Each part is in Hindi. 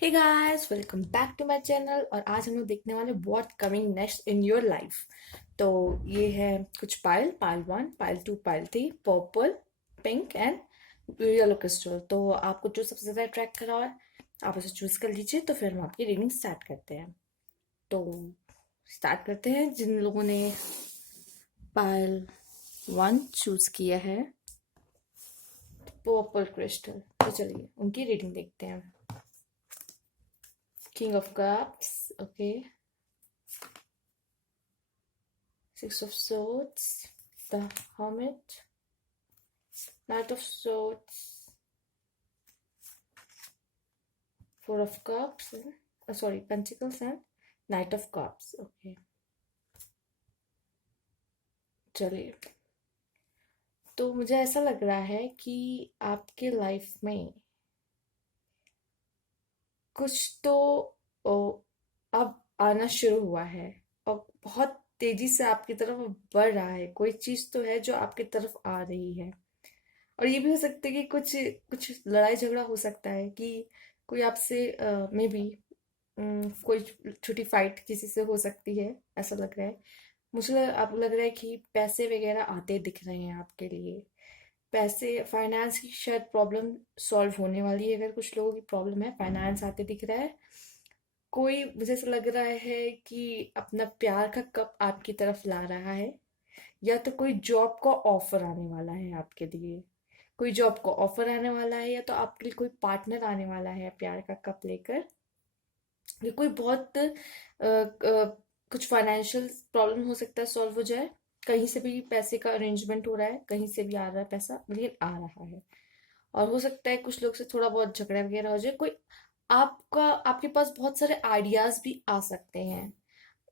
Hey guys, welcome back to my channel. और आज हम लोग देखने वाले what coming next in your life. तो ये है कुछ pile pile 1, pile 2, pile 3, purple, pink and yellow crystal. तो आपको जो सबसे ज़्यादा अट्रैक्ट कर रहा है आप उसे चूज कर लीजिए। तो फिर हम आपकी रीडिंग स्टार्ट करते हैं। तो स्टार्ट करते हैं। जिन लोगों ने पाइल 1 चूज किया है, पर्पल क्रिस्टल, तो चलिए उनकी रीडिंग देखते हैं। King of cups, okay. Six of Swords, the Hermit, Knight of Swords, Four of Cups, sorry, Pentacles and Knight of Cups. Okay, चलिए। तो मुझे ऐसा लग रहा है कि आपके लाइफ में कुछ तो ओ, अब आना शुरू हुआ है और बहुत तेजी से आपकी तरफ बढ़ रहा है। कोई चीज तो है जो आपकी तरफ आ रही है। और ये भी हो सकता है कि कुछ कुछ लड़ाई झगड़ा हो सकता है कि कोई आपसे मे बी कोई छोटी फाइट किसी से हो सकती है, ऐसा लग रहा है। आप लग रहा है कि पैसे वगैरह आते दिख रहे हैं आपके लिए। पैसे, फाइनेंस की शायद प्रॉब्लम सॉल्व होने वाली है। अगर कुछ लोगों की प्रॉब्लम है, फाइनेंस आते दिख रहा है। कोई, मुझे ऐसा लग रहा है कि अपना प्यार का कप आपकी तरफ ला रहा है, या तो कोई जॉब का ऑफर आने वाला है आपके लिए। कोई जॉब का ऑफर आने वाला है, या तो आपके लिए कोई पार्टनर आने वाला है प्यार का कप लेकर। ये कोई बहुत कुछ फाइनेंशियल प्रॉब्लम हो सकता है सॉल्व हो जाए। कहीं से भी पैसे का अरेंजमेंट हो रहा है, कहीं से भी आ रहा है पैसा, लेकिन आ रहा है। और हो सकता है कुछ लोग से थोड़ा बहुत झगड़ा वगैरह हो जाए। कोई आपका, आपके पास बहुत सारे आइडियाज भी आ सकते हैं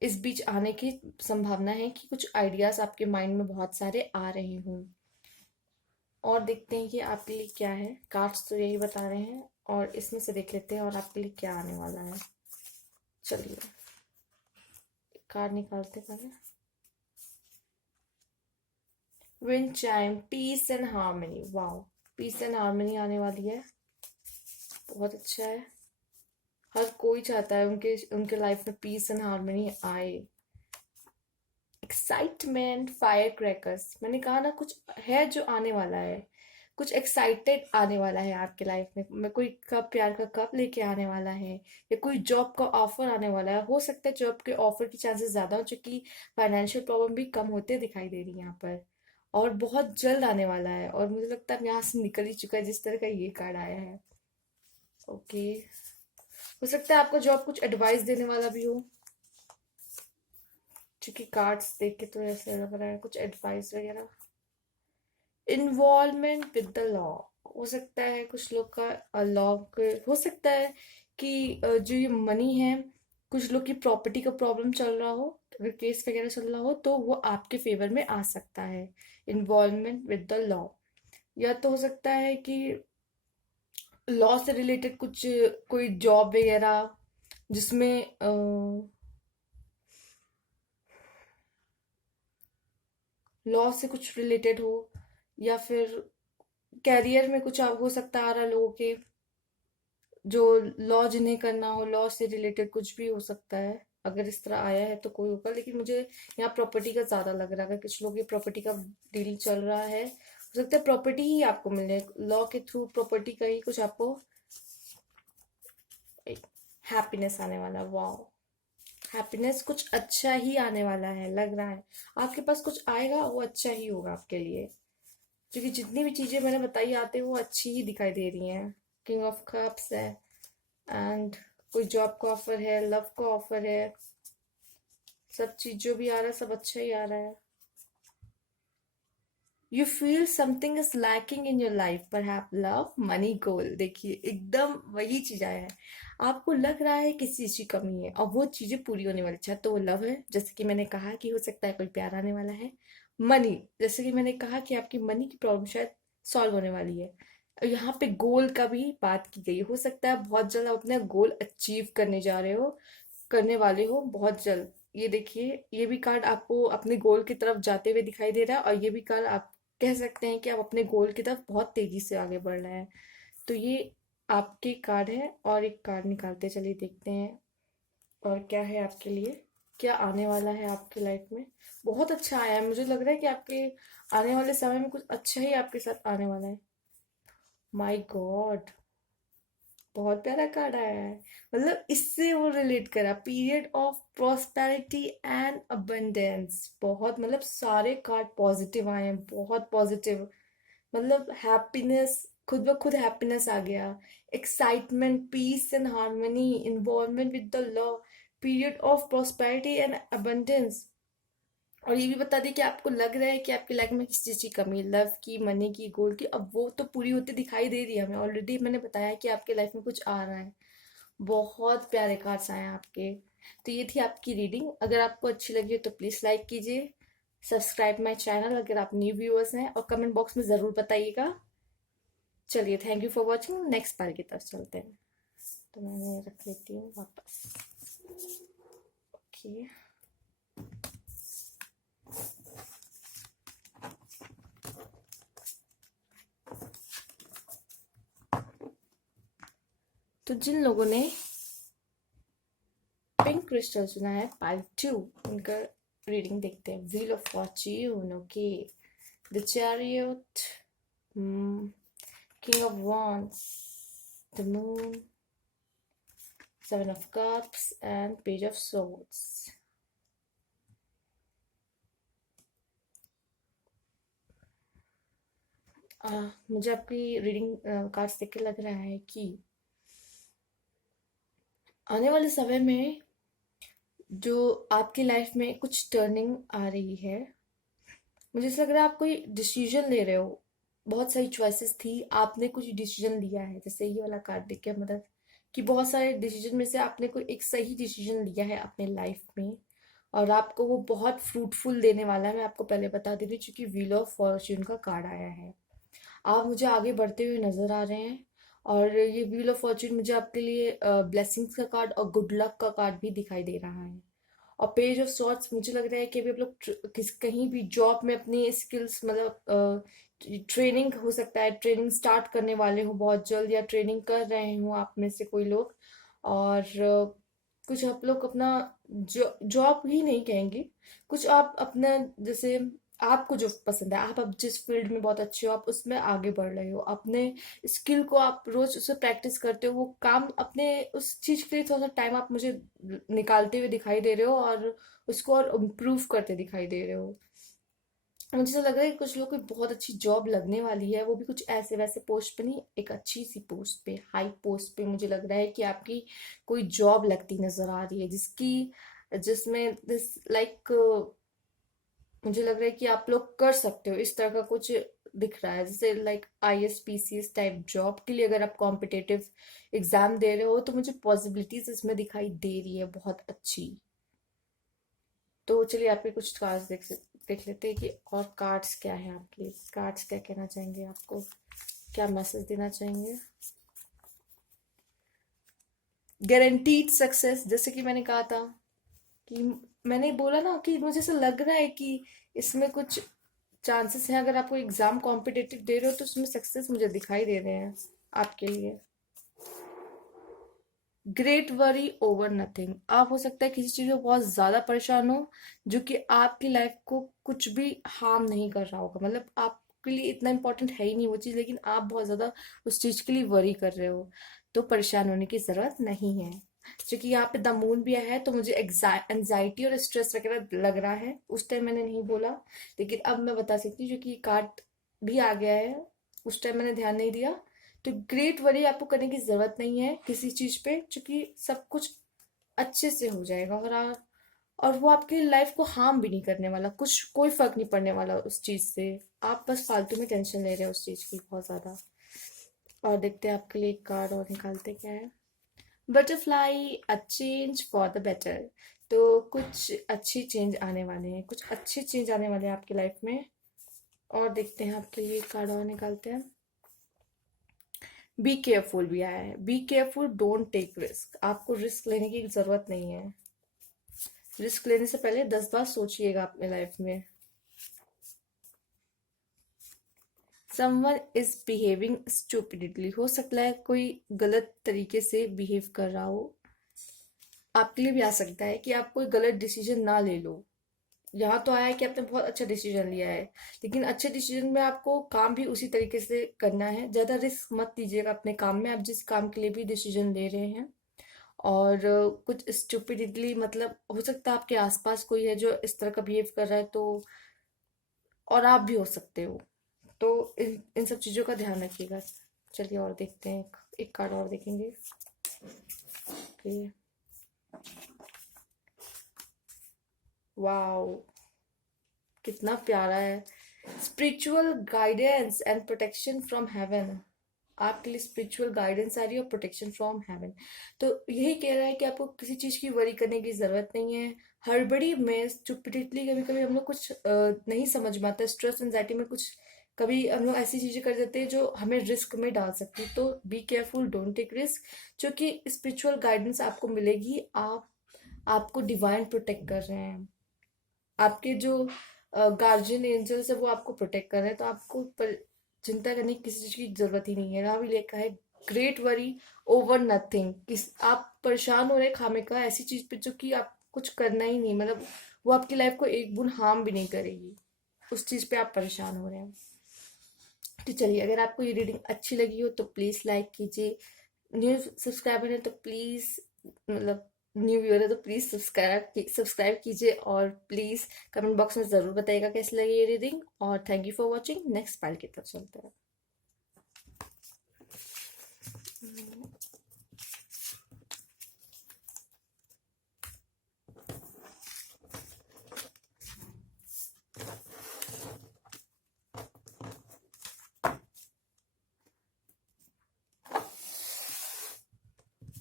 इस बीच। आने की संभावना है कि कुछ आइडियाज आपके माइंड में बहुत सारे आ रहे हों। और देखते हैं कि आपके लिए क्या है। कार्ड्स तो यही बता रहे हैं, और इसमें से देख लेते हैं और आपके लिए क्या आने वाला है। चलिए कार्ड निकालते पहले। Wind chime, peace and harmony. Wow, peace and harmony आने वाली है। बहुत अच्छा है। हर कोई चाहता है उनके उनके लाइफ में पीस एंड हार्मनी आए। एक्साइटमेंट, फायर क्रैकर्स, मैंने कहा ना कुछ है जो आने वाला है। कुछ एक्साइटेड आने वाला है आपके लाइफ में। कोई कप, प्यार का कप लेके आने वाला है, या कोई जॉब का ऑफर आने वाला है। हो सकता है जॉब के ऑफर की चांसेस ज्यादा हो, चूंकि फाइनेंशियल प्रॉब्लम भी कम होते दिखाई दे रही है यहाँ पर। और बहुत जल्द आने वाला है, और मुझे लगता है यहाँ से निकल ही चुका है जिस तरह का ये कार्ड आया है। ओके, हो सकता है आपको जॉब कुछ एडवाइस देने वाला भी हो, क्योंकि कार्ड्स देख के तो ऐसे लग रहा है कुछ एडवाइस वगैरह। इन्वॉल्वमेंट विद द लॉ, हो सकता है कुछ लोग का लॉ हो सकता है कि जो ये मनी है, कुछ लोग की प्रॉपर्टी का प्रॉब्लम चल रहा हो, अगर केस वगैरह चल रहा हो तो वो आपके फेवर में आ सकता है। इन्वॉल्वमेंट विद द लॉ, या तो हो सकता है कि लॉ से रिलेटेड कुछ, कोई जॉब वगैरह जिसमें लॉ से कुछ रिलेटेड हो, या फिर कैरियर में कुछ हो सकता है आ रहा लोगों के, जो लॉ जिन्हें करना हो, लॉ से रिलेटेड कुछ भी हो सकता है। अगर इस तरह आया है तो कोई होगा, लेकिन मुझे यहाँ प्रॉपर्टी का ज्यादा लग रहा है। कुछ लोग, ये प्रॉपर्टी का डील चल रहा है, हो सकता है प्रॉपर्टी ही आपको मिले, लॉ के थ्रू प्रॉपर्टी का ही कुछ आपको हैप्पीनेस आने वाला। वाओ, हैप्पीनेस, कुछ अच्छा ही आने वाला है लग रहा है। आपके पास कुछ आएगा वो अच्छा ही होगा आपके लिए, क्योंकि जितनी भी चीजें मैंने बताई आते हैं वो अच्छी ही दिखाई दे रही हैं। किंग ऑफ कप्स है, एंड कोई जॉब का ऑफर है, लव का ऑफर है। सब चीज जो भी आ रहा है सब अच्छा ही आ रहा है। You feel something is lacking in your life, पर लव, मनी, गोल। देखिए एकदम वही चीज आया है। आपको लग रहा है किसी चीज की कमी है और वो चीजें पूरी होने वाली। चाहे तो वो लव है, जैसे कि मैंने कहा कि हो सकता है कोई प्यार आने वाला है। मनी, जैसे कि मैंने कहा कि आपकी मनी की प्रॉब्लम शायद सॉल्व होने वाली है। और यहाँ पे गोल का भी बात की गई है। हो सकता है बहुत जल्द आप अपना गोल अचीव करने जा रहे हो, करने वाले हो बहुत जल्द। ये देखिए, ये भी कार्ड आपको अपने गोल की तरफ जाते हुए दिखाई दे रहा है, और ये भी कार्ड आप कह सकते हैं कि आप अपने गोल की तरफ बहुत तेजी से आगे बढ़ रहे हैं। तो ये आपके कार्ड है और एक कार्ड निकालते चलिए देखते हैं और क्या है आपके लिए, क्या आने वाला है आपके लाइफ में। बहुत अच्छा आया है, मुझे लग रहा है कि आपके आने वाले समय में कुछ अच्छा ही आपके साथ आने वाला है। माय गॉड, बहुत प्यारा कार्ड आया है। मतलब इससे वो रिलेट करा, period of prosperity and abundance. बहुत मतलब सारे कार्ड पॉजिटिव आए हैं, बहुत पॉजिटिव। मतलब हैप्पीनेस, खुद ब खुद हैप्पीनेस आ गया। Excitement, peace and harmony, involvement with the love, period of prosperity and abundance. और ये भी बता दी कि आपको लग रहा है कि आपकी लाइफ में किस चीज की कमी है, लव की, मनी की, गोल्ड की, अब वो तो पूरी होती दिखाई दे रही है हमें ऑलरेडी। मैंने बताया कि आपके लाइफ में कुछ आ रहा है। बहुत प्यारे कार्ड्स आए हैं आपके। तो ये थी आपकी रीडिंग। अगर आपको अच्छी लगी हो तो प्लीज लाइक कीजिए, सब्सक्राइब माय चैनल अगर आप न्यू व्यूअर्स हैं, और कमेंट बॉक्स में जरूर बताइएगा। चलिए, thank you for watching. Next part की तरफ चलते हैं। तो मैंने रख लेती हूँ वापस। ओके। तो जिन लोगों ने पिंक क्रिस्टल चुना है, पाइल 2, उनका रीडिंग देखते हैं। Wheel of Fortune, okay. The chariot, king of wands, the moon, seven of cups and page of swords। मुझे आपकी रीडिंग कार्ड्स देख के लग रहा है कि आने वाले समय में जो आपकी लाइफ में कुछ टर्निंग आ रही है। मुझे ऐसा लग रहा है आप कोई डिसीजन ले रहे हो। बहुत सारी चॉइसेस थी, आपने कुछ डिसीजन लिया है। जैसे ये वाला कार्ड देख के मतलब कि बहुत सारे डिसीजन में से आपने कोई एक सही डिसीजन लिया है अपने लाइफ में, और आपको वो बहुत फ्रूटफुल देने वाला है। मैं आपको पहले बता दे रही हूँ, क्योंकि व्हील ऑफ फॉर्च्यून का कार्ड आया है। आप मुझे आगे बढ़ते हुए नजर आ रहे हैं, और ये व्हील ऑफ फॉर्च्यून मुझे आपके लिए ब्लेसिंग्स का कार्ड और गुड लक का कार्ड भी दिखाई दे रहा है। और पेज ऑफ सॉर्ट्स, मुझे लग रहा है कि अभी आप लोग कहीं भी जॉब में अपनी स्किल्स मतलब ट्रेनिंग हो सकता है, ट्रेनिंग स्टार्ट करने वाले हो बहुत जल्द, या ट्रेनिंग कर रहे हो आप में से कोई लोग। और कुछ आप लोग अपना जॉब ही नहीं कहेंगे, कुछ आप अपना जैसे आपको जो पसंद है, आप अब जिस फील्ड में बहुत अच्छे हो आप उसमें आगे बढ़ रहे हो, अपने स्किल को आप रोज उससे प्रैक्टिस करते हो, वो काम अपने उस चीज के लिए थोड़ा सा टाइम आप मुझे निकालते हुए दिखाई दे रहे हो, और उसको और इम्प्रूव करते दिखाई दे रहे हो। मुझे ऐसा लग रहा है कि कुछ लोग को बहुत अच्छी जॉब लगने वाली है, वो भी कुछ ऐसे वैसे पोस्ट पे नहीं, एक अच्छी सी पोस्ट पे, हाई पोस्ट पे। मुझे लग रहा है कि आपकी कोई जॉब लगती नजर आ रही है, जिसमें दिस लाइक मुझे लग रहा है कि आप लोग कर सकते हो इस तरह का कुछ दिख रहा है। जैसे लाइक ISPCS टाइप जॉब के लिए अगर आप कॉम्पिटेटिव एग्जाम दे रहे हो, तो मुझे पॉसिबिलिटीज इसमें दिखाई दे रही है बहुत अच्छी। तो चलिए आपके कुछ कार्ड्स देख लेते हैं कि और कार्ड्स क्या है आपके लिए, कार्ड्स क्या कहना चाहेंगे, आपको क्या मैसेज देना चाहेंगे। गारंटीड सक्सेस, जैसे कि मैंने कहा था कि मैंने बोला ना कि मुझे ऐसा लग रहा है कि इसमें कुछ चांसेस हैं। अगर आप कोई एग्जाम कॉम्पिटेटिव दे रहे हो तो उसमें सक्सेस मुझे दिखाई दे रहे हैं आपके लिए। ग्रेट वरी ओवर नथिंग, आप हो सकता है किसी चीज में बहुत ज्यादा परेशान हो, जो कि आपकी लाइफ को कुछ भी हार्म नहीं कर रहा होगा, मतलब आपके लिए इतना इंपॉर्टेंट है ही नहीं वो चीज, लेकिन आप बहुत ज्यादा उस चीज के लिए वरी कर रहे हो। तो परेशान होने की जरूरत नहीं है। क्योंकि यहाँ पे द मून भी आया है, तो मुझे एंजाइटी और स्ट्रेस वगैरह लग रहा है। उस टाइम मैंने नहीं बोला, लेकिन अब मैं बता सकती हूँ क्योंकि कार्ड भी आ गया है। उस टाइम मैंने ध्यान नहीं दिया। तो ग्रेट वरी आपको करने की जरूरत नहीं है किसी चीज पे, क्योंकि सब कुछ अच्छे से हो जाएगा। और वो आपकी लाइफ को हार्म भी नहीं करने वाला, कुछ कोई फर्क नहीं पड़ने वाला उस चीज से। आप बस फालतू में टेंशन ले रहे हो उस चीज की बहुत ज्यादा। और देखते हैं आपके लिए एक कार्ड और निकालते क्या है। Butterfly, a change for the better. तो कुछ अच्छी चेंज आने वाले हैं, कुछ अच्छे चेंज आने वाले हैं आपकी लाइफ में। और देखते हैं आपके लिए एक कार्ड और निकालते हैं। बी केयरफुल भी आया है। Be careful, don't take risk. आपको रिस्क लेने की जरूरत नहीं है। रिस्क लेने से पहले 10 बार सोचिएगा अपने लाइफ में। समवन इज बिहेविंग स्टूपिडली, हो सकता है कोई गलत तरीके से बिहेव कर रहा हो। आपके लिए भी आ सकता है कि आप कोई गलत डिसीजन ना ले लो। यहाँ तो आया है कि आपने बहुत अच्छा डिसीजन लिया है, लेकिन अच्छे डिसीजन में आपको काम भी उसी तरीके से करना है। ज्यादा रिस्क मत लीजिएगा अपने काम में, आप जिस काम के लिए भी डिसीजन ले रहे हैं। और कुछ स्टूपिडिटली मतलब हो सकता है आपके आसपास कोई है जो इस तरह का बिहेव कर रहा है, तो और आप भी हो सकते हो। तो इन इन सब चीजों का ध्यान रखिएगा। चलिए और देखते हैं, एक कार्ड और देखेंगे। ओके। वाओ, कितना प्यारा है। Spiritual guidance and protection from heaven. आपके लिए स्पिरिचुअल गाइडेंस आ रही है और प्रोटेक्शन फ्रॉम हेवन। तो यही कह रहा है कि आपको किसी चीज की वरी करने की जरूरत नहीं है। हड़बड़ी में स्टुपिडिटली कभी कभी हम लोग कुछ नहीं समझ में आता, स्ट्रेस एंजाइटी में कुछ कभी हम लोग ऐसी चीजें कर देते हैं जो हमें रिस्क में डाल सकती है। तो be careful, don't take risk. जो कि स्पिरिचुअल गाइडेंस आपको मिलेगी, आप आपको डिवाइन प्रोटेक्ट कर रहे हैं। आपके जो गार्जियन एंजल्स है वो आपको प्रोटेक्ट कर रहे हैं, तो आपको चिंता करने की किसी चीज की जरूरत ही नहीं है। यहाँ भी लिखा है ग्रेट वरी ओवर नथिंग। किस आप परेशान हो रहे हैं खामे का ऐसी चीज पे जो कि आप कुछ करना ही नहीं, मतलब वो आपकी लाइफ को एक बुन हार्म भी नहीं करेगी, उस चीज पे आप परेशान हो रहे हैं। तो चलिए, अगर आपको ये रीडिंग अच्छी लगी हो तो प्लीज लाइक कीजिए। न्यू सब्सक्राइबर है तो प्लीज, मतलब न्यू व्यूअर है तो प्लीज सब्सक्राइब कीजिए। और प्लीज कमेंट बॉक्स में जरूर बताइएगा कैसी लगी ये रीडिंग। और thank you for watching. Next pile की तरफ चलते हैं।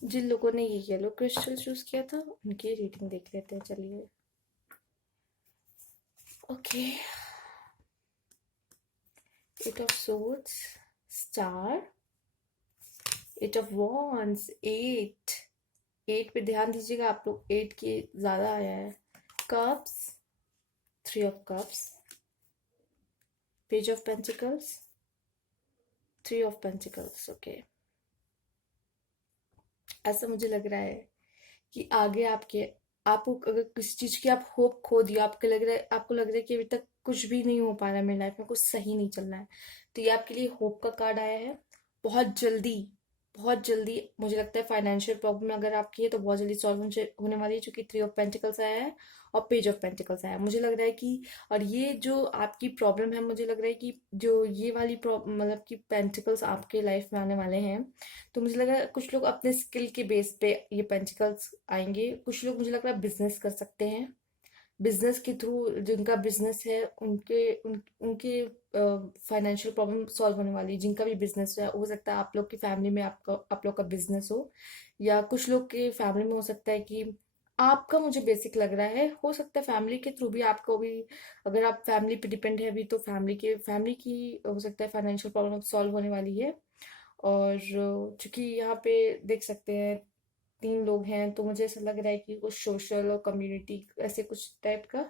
जिन लोगों ने ये येलो क्रिस्टल चूज किया था उनकी रीडिंग देख लेते हैं। चलिए। Okay. Eight of swords, star, eight of wands, eight. Eight पे ध्यान दीजिएगा आप लोग, एट की ज्यादा आया है। Cups, three of cups, page of pentacles, three of pentacles. Okay. ऐसा मुझे लग रहा है कि आगे आपके, आपको अगर किसी चीज की आप होप खो दिया, आपको लग रहा है कि अभी तक कुछ भी नहीं हो पा रहा है, मेरी लाइफ में कुछ सही नहीं चल रहा है, तो ये आपके लिए होप का कार्ड आया है। बहुत जल्दी, बहुत जल्दी मुझे लगता है फाइनेंशियल प्रॉब्लम अगर आपकी है तो बहुत जल्दी सॉल्व होने वाली है, क्योंकि थ्री ऑफ पेंटिकल्स आया है और पेज ऑफ पेंटिकल्स आया है। मुझे लग रहा है कि, और ये जो आपकी प्रॉब्लम है, मुझे लग रहा है कि जो ये वाली मतलब कि पेंटिकल्स आपके लाइफ में आने वाले हैं, तो मुझे लग रहा है कुछ लोग अपने स्किल के बेस पे ये पेंटिकल्स आएंगे। कुछ लोग मुझे लग रहा है बिजनेस कर सकते हैं, बिजनेस के थ्रू जिनका बिजनेस है उनके फाइनेंशियल प्रॉब्लम सॉल्व होने वाली है। जिनका भी बिजनेस है, हो सकता है आप लोग की फैमिली में आप लोग का बिजनेस हो, या कुछ लोग के फैमिली में हो सकता है कि आपका, मुझे बेसिक लग रहा है, हो सकता है फैमिली के थ्रू भी आपको भी, अगर आप फैमिली पे डिपेंड है अभी, तो फैमिली की हो सकता है फाइनेंशियल प्रॉब्लम सॉल्व होने वाली है। और चूंकि यहाँ पे देख सकते हैं तीन लोग हैं, तो मुझे ऐसा लग रहा है कि कुछ सोशल और कम्युनिटी ऐसे कुछ टाइप का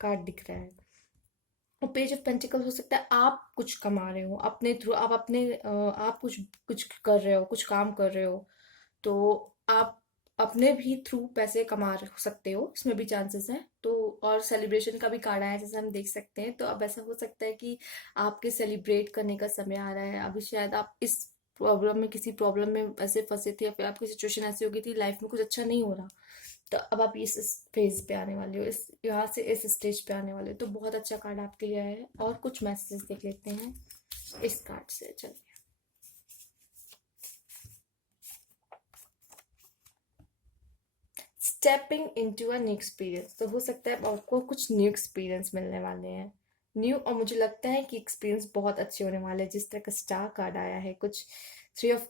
कार्ड दिख रहा है। और पेज ऑफ पेंटिकल हो सकता है आप कुछ कमा रहे हो अपने थ्रू, आप कुछ कुछ कर रहे हो, कुछ काम कर रहे हो, तो आप अपने भी थ्रू पैसे कमा सकते हो, इसमें भी चांसेस हैं। तो और सेलिब्रेशन का भी कार्ड आया है जैसे हम देख सकते हैं, तो अब ऐसा हो सकता है कि आपके सेलिब्रेट करने का समय आ रहा है। अभी शायद आप इस प्रॉब्लम में, किसी प्रॉब्लम में ऐसे फंसे थे, या फिर आपकी सिचुएशन ऐसी हो गई थी, लाइफ में कुछ अच्छा नहीं हो रहा, तो अब आप इस फेज पे आने वाले हो, इस यहाँ से इस स्टेज पे आने वाले हो। तो बहुत अच्छा कार्ड आपके लिए आया है। और कुछ मैसेजेस देख लेते हैं इस कार्ड से। चलिए। Stepping into a new experience, तो हो सकता है आपको कुछ न्यू एक्सपीरियंस मिलने वाले हैं, न्यू। और मुझे लगता है कि एक्सपीरियंस बहुत अच्छे होने वाले हैं। जिस तरह का स्टार कार्ड आया है, कुछ थ्री ऑफ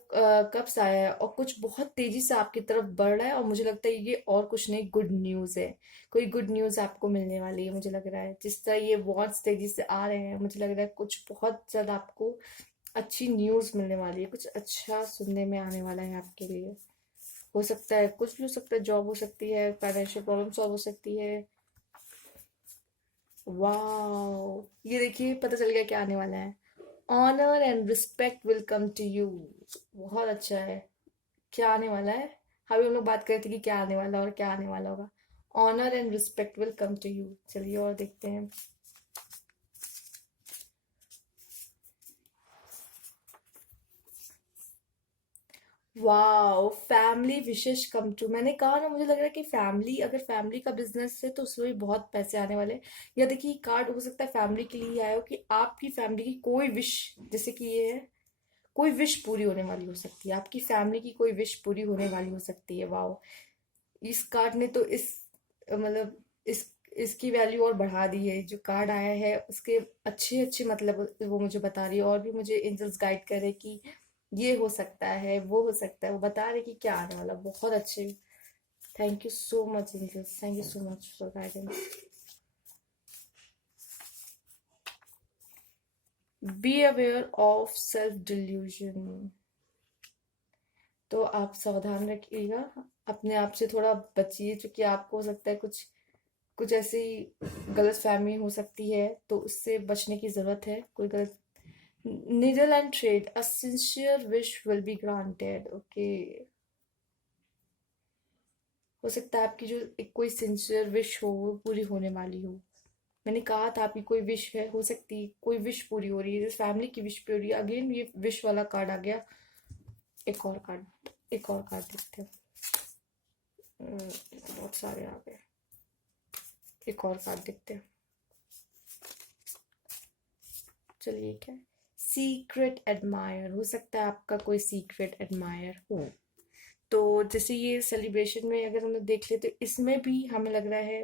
कप्स आया है, और कुछ बहुत तेजी से आपकी तरफ बढ़ रहा है, और मुझे लगता है ये और कुछ नहीं, गुड न्यूज है। कोई गुड न्यूज आपको मिलने वाली है, मुझे लग रहा है। जिस तरह ये वर्ड्स तेजी से आ रहे हैं, मुझे लग रहा है कुछ बहुत ज्यादा आपको अच्छी न्यूज मिलने वाली है, कुछ अच्छा सुनने में आने वाला है आपके लिए। हो सकता है कुछ भी हो सकता है, जॉब हो सकती है, फाइनेंशियल प्रॉब्लम सॉल्व हो सकती है। वाह, ये देखिए पता चल गया क्या आने वाला है। Honour and respect will come to you. बहुत अच्छा है। क्या आने वाला है? अभी हम लोग बात कर रहे थे कि क्या आने वाला और क्या आने वाला होगा। Honour and respect will come to you. चलिए और देखते हैं। Wow, family wishes come true. मैंने कहा ना, मुझे लग रहा है कि फैमिली, अगर फैमिली का बिजनेस है तो उसमें भी बहुत पैसे आने वाले हैं। या देखिए, कार्ड हो सकता है फैमिली के लिए आया हो कि आपकी फैमिली की कोई विश, जैसे कि ये है, कोई विश पूरी होने वाली हो सकती है, आपकी फैमिली की कोई विश पूरी होने वाली हो सकती है। वाओ, इस कार्ड ने तो इस मतलब इस इसकी वैल्यू और बढ़ा दी है। जो कार्ड आया है उसके अच्छे अच्छे मतलब वो मुझे बता रही है, और भी मुझे एंजल्स गाइड कर रहे कि ये हो सकता है, वो हो सकता है, वो बता रहे कि क्या आने वाला। बहुत अच्छे। Thank you so much angels, thank you so much for guidance. Be aware of self delusion. तो आप सावधान रखिएगा, अपने आप से थोड़ा बचिए, क्योंकि आपको हो सकता है कुछ कुछ ऐसी गलत फहमी हो सकती है, तो उससे बचने की जरूरत है। कोई गलत। नीदरलैंड ट्रेड, a sincere wish will be granted. Okay, हो सकता है आपकी जो एक कोई सिंसियर विश हो वो पूरी होने वाली हो। मैंने कहा था आपकी कोई विश है, हो सकती है कोई विश पूरी हो रही है, जैसे फैमिली की विश पूरी हो रही है। अगेन ये विश वाला कार्ड आ गया। एक और कार्ड, एक और कार्ड देखते हैं। बहुत सारे आ गए। एक और कार्ड देखते हैं। चलिए, क्या? Secret admire. हो सकता है आपका कोई सीक्रेट एडमायर हो। तो जैसे ये सेलिब्रेशन में अगर हम लोग देख ले, तो इसमें भी हमें लग रहा है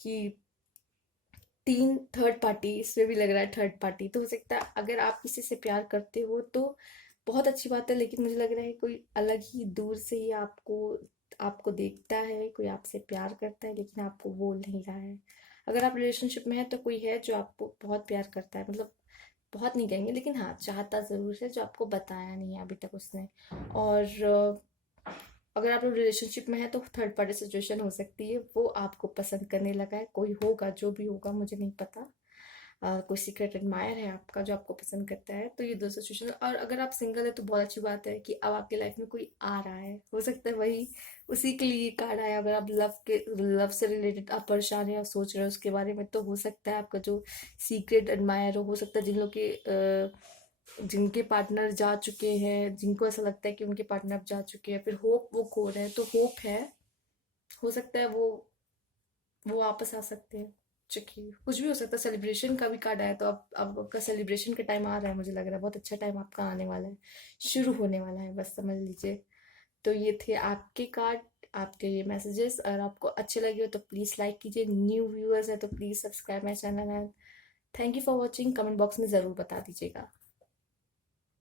कि तीन थर्ड पार्टी, इसमें भी लग रहा है थर्ड पार्टी। तो हो सकता है अगर आप किसी से प्यार करते हो तो बहुत अच्छी बात है, लेकिन मुझे लग रहा है कोई अलग ही दूर से ही आपको आपको देखता है, कोई आपसे प्यार करता है लेकिन आपको बोल नहीं रहा है। अगर आप रिलेशनशिप में है तो कोई है जो आपको बहुत प्यार करता है, मतलब बहुत नहीं कहेंगे लेकिन हाँ, चाहता ज़रूर है, जो आपको बताया नहीं है अभी तक उसने। और अगर आप लोग रिलेशनशिप में है तो थर्ड पार्टी सिचुएशन हो सकती है, वो आपको पसंद करने लगा है, कोई होगा, जो भी होगा मुझे नहीं पता। कोई सीक्रेट एडमायर है आपका जो आपको पसंद करता है। तो ये दो सिचुएशन। और अगर आप सिंगल है तो बहुत अच्छी बात है कि अब आपकी लाइफ में कोई आ रहा है, हो सकता है वही उसी के लिए कार्ड आया। अगर आप लव से रिलेटेड आप परेशान है और सोच रहे हो उसके बारे में, तो हो सकता है आपका जो सीक्रेट एडमायर हो सकता है जिन लोग के जिनके पार्टनर जा चुके हैं, जिनको ऐसा लगता है कि उनके पार्टनर अब जा चुके हैं, फिर होप वो खो रहे हैं, तो होप है, हो सकता है वो वापस आ सकते हैं। चुकी कुछ भी हो सकता है। सेलिब्रेशन का भी कार्ड आया, तो अब आपका सेलिब्रेशन का टाइम आ रहा है, मुझे लग रहा है बहुत अच्छा टाइम आपका आने वाला है, शुरू होने वाला है, बस समझ लीजिए। तो ये थे आपके कार्ड, आपके ये मैसेजेस। अगर आपको अच्छे लगे हो तो प्लीज़ लाइक कीजिए, न्यू व्यूअर्स है तो please subscribe my channel. And thank you for watching. Comment box में ज़रूर बता दीजिएगा।